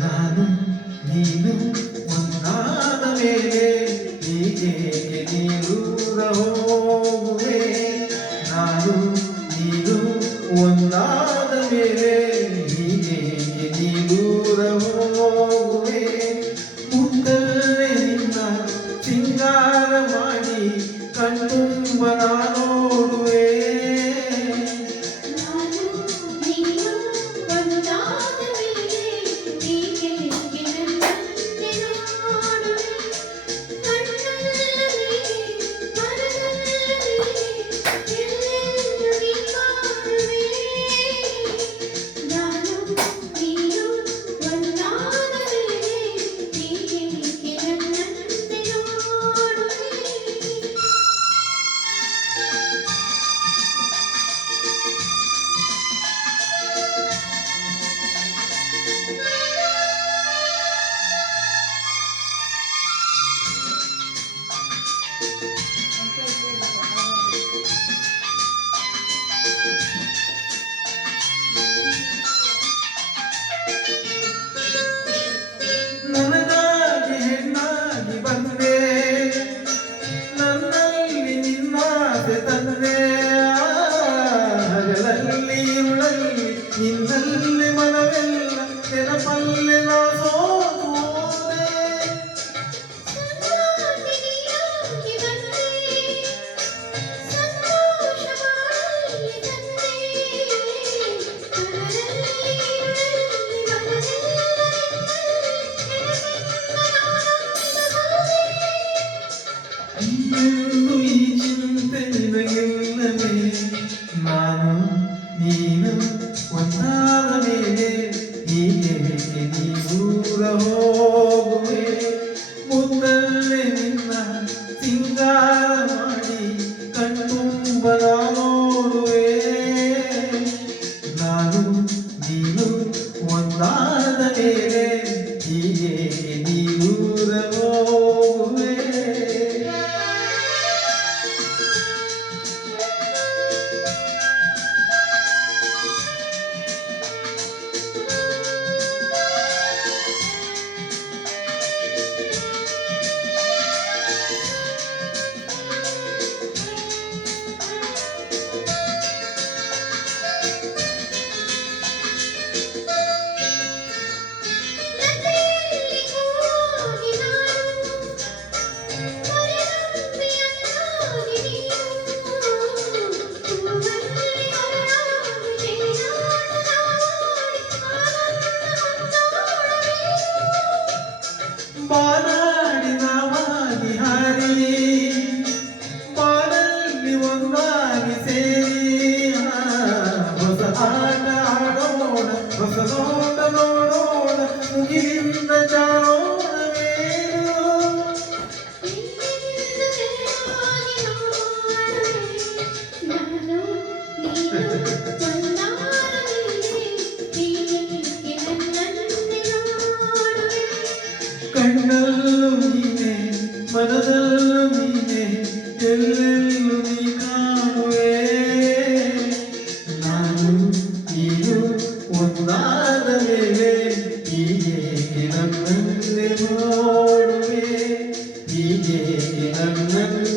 ನಾನು ನೀನು ಒಂದಾದ ಮೇಲೆ ಹೀಗೇಕೆ ನೀರೂರ ಹೋಗುವೆ. ನಾನು ನೀನು ಒಂದಾದ ಮೇಲೆ ಹೀಗೇಕೆ ನೀರೂರ ಹೋಗುವೆ. ಮುದ್ದಲ್ಲೇ ನಿನ್ನ ಸಿಂಗಾರ ಮಾಡಿ ಕಣ್ತುಂಬ ನೋಡುವೆ. ನನಗಾಗಿ ಹೆಣ್ಣಾಗಿ ಬಂದೆ, ನನ್ನಲ್ಲಿ ನಿನ್ನಾಸೆ ತಂದೆ. ಹಗಲಲ್ಲಿ ಉಳಲ್ಲಿ ನಿನ್ನಲ್ಲಿ ಮನವೆಲ್ಲ ನೆನಪಲ್ಲಿ ನಾ ಸೋತು ಹೋದೆ. ಇನ್ನೆಂದು ಈ ಚಿಂತೆ ನಿನಗಿಲ್ಲವೇ. ನಾನು ನೀನು ಒಂದಾದ ಮೇಲೆ ಹೀಗೇಕೆ ನೀ ದೂರ ಹೋಗುವೆ. ಮುದ್ದಲ್ಲೇ ನಿನ್ನ ಸಿಂಗಾರ ಮಾಡಿ ಕಣ್ತುಂಬ ನೋಡುವೆ. ನಾನು ನೀನು ಒಂದಾದ ಮೇಲೆ ಹೀಗೇಕೆ ನೀ ದೂರ ಹೋಗುವೆ. ಬಾನಾಡಿ ನಾವಾಗಿ ಹಾರಿ ಬಾನಲ್ಲಿ ಒಂದಾಗಿ ಸೇರಿ ಹೊಸ ಆಟ ಆಡೋಣ, ಹೊಸ ನೋಟ ನೋಡೋಣ, ಮುಗಿಲಿಂದ ಜಾರೋಣವೇನು. ಕಣ್ಣಲ್ಲೂ ನೀನೆ ಮನದಲ್ಲೂ ನೀನೆ ಎಲ್ಲೆಲ್ಲೂ ನೀ ಕಾಣುವೆ. ನಾನು ನೀನು ಒಂದಾದ ಮೇಲೆ ಹೀಗೇಕೆ ನನ್ನನ್ನೇ ನೋಡುವೆ. ಹೀಗೇಕೆ ನನ್ನನ್ನೇ